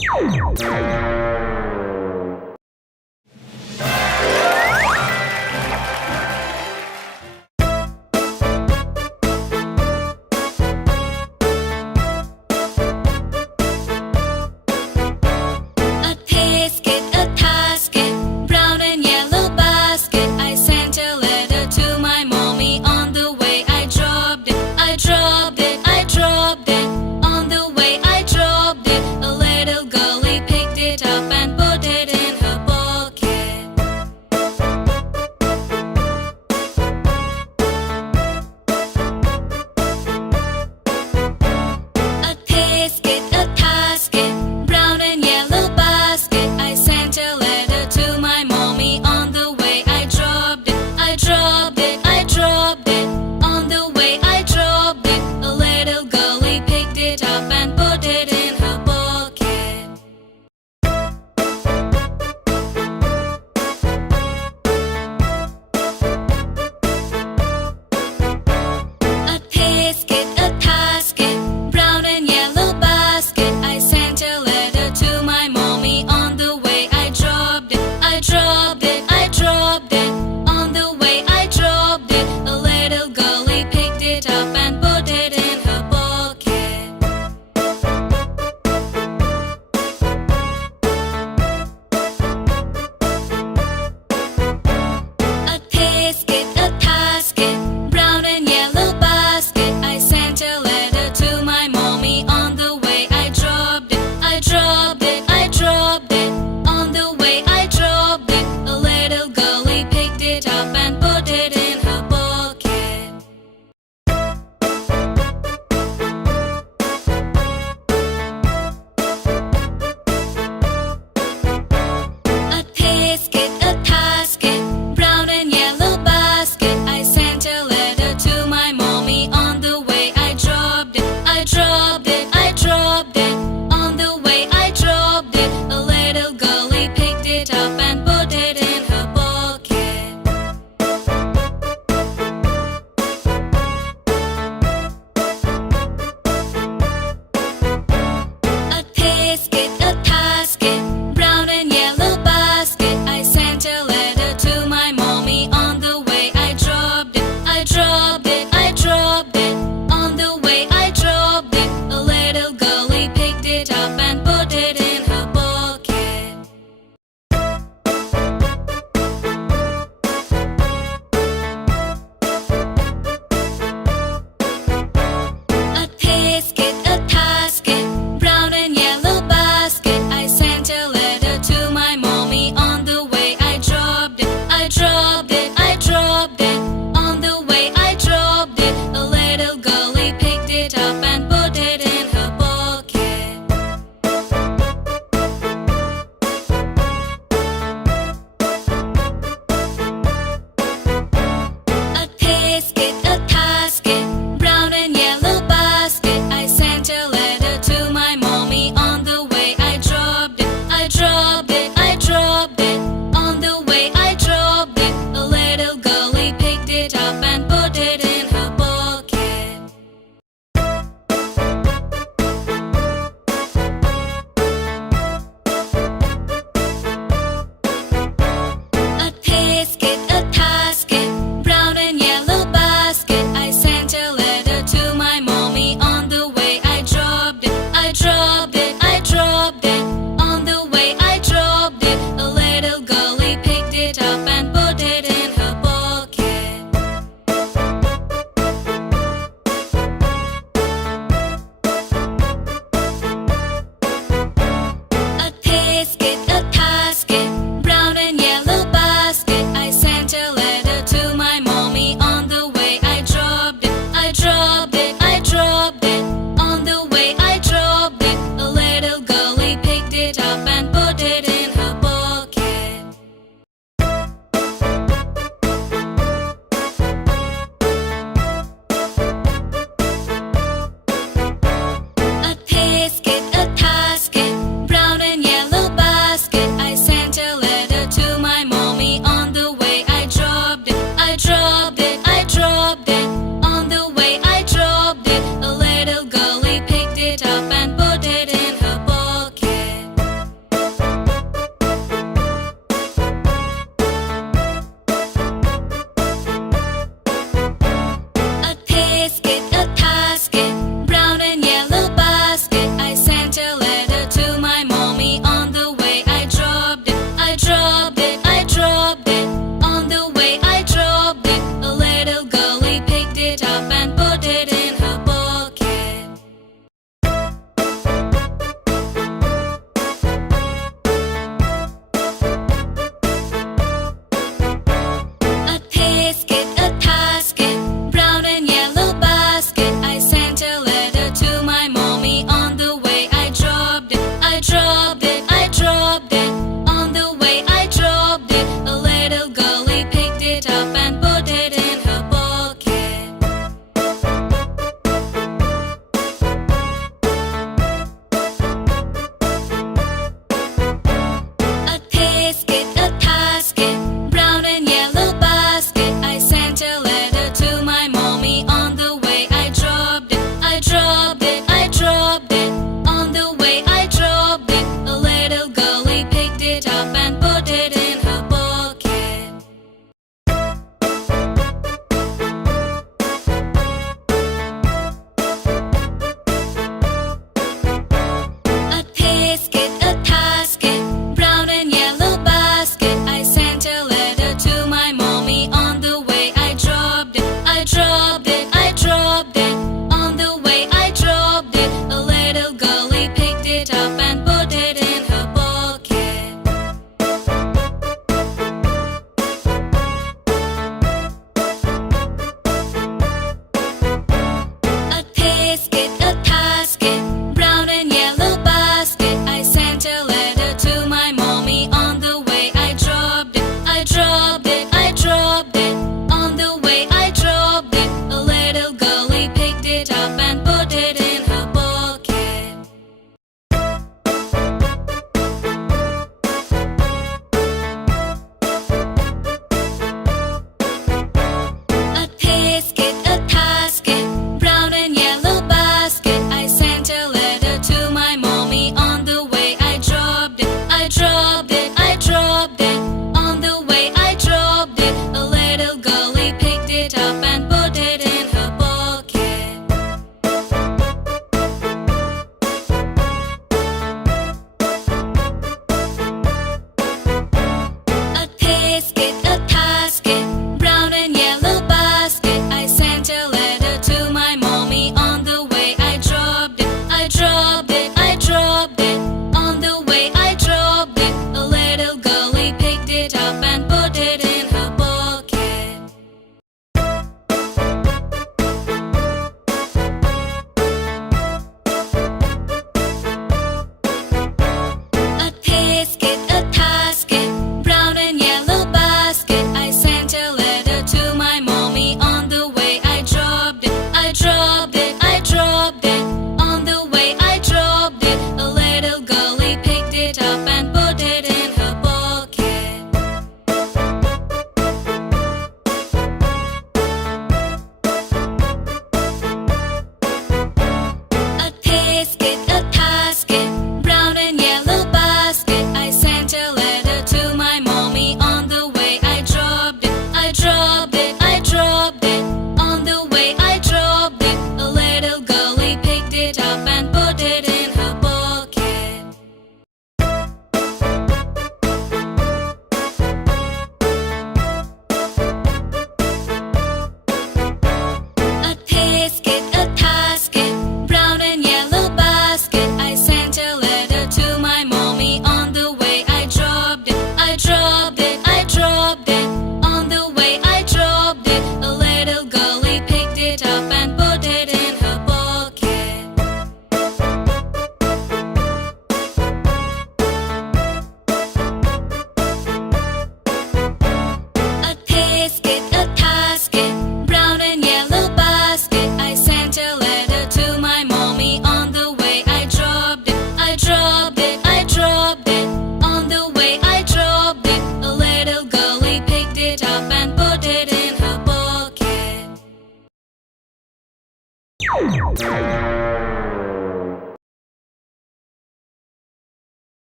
A tisket, a tasket, brown and yellow basket. I sent a letter to my mommy. On the way I dropped it, I dropped it, I dropped it. On the way I dropped it. A little girlie picked it up and put it in her pocket. A tisket, a tasket, brown and yellow basket. I sent a letter to my mommy. On the way I dropped it, I dropped it, I dropped it. On the way I dropped it. A little girlie picked it up and put it in her pocket. A tisket, a tasket, brown and yellow basket. I sent a letter to my mommy. On the way I dropped it, I dropped it, I dropped it. On the way I dropped it. A little girlie picked it up and put it in her pocket. A tisket, a tasket, brown and yellow basket. I sent a letter to my mommy. On the way I dropped it, I dropped it, I dropped it. On the way I dropped it. A little girlie picked it up and put it in her pocket. A tisket, a tasket, brown and yellow basket. I sent a letter to my mommy. On the way I dropped it, I dropped it, I dropped it. On the way I dropped it. A little girlie picked it up and put it in her pocket. A tisket,